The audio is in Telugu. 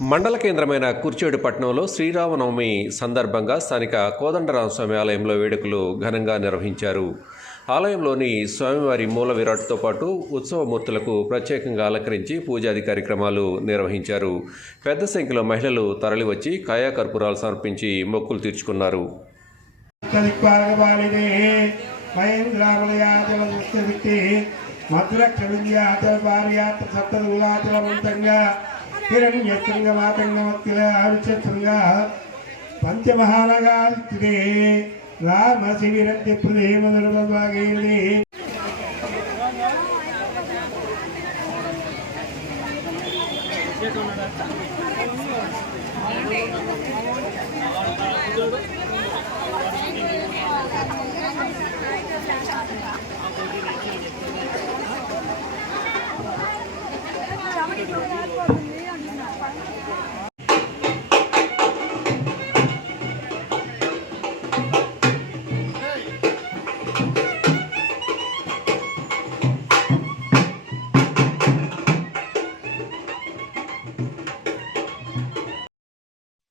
మండల కేంద్రమైన కుర్చేడు పట్టణంలో శ్రీరామనవమి సందర్భంగా స్థానిక కోదండరామ స్వామి ఆలయంలో వేడుకలు ఘనంగా నిర్వహించారు. ఆలయంలోని స్వామివారి మూల విరాట్తో పాటు ఉత్సవమూర్తులకు ప్రత్యేకంగా అలంకరించి పూజాది కార్యక్రమాలు నిర్వహించారు. పెద్ద సంఖ్యలో మహిళలు తరలివచ్చి కాయా కర్పూరాలు సమర్పించి మొక్కులు తీర్చుకున్నారు. దిక్పాలకపాలినే మహేంద్రామలయాచలముక్తి మధురక్ష విద్యాచల భార్యాత్ర సప్తదూలాచలవంతంగా హిరణ్యశృంగ మాతంగమత్తిల విచక్షంగా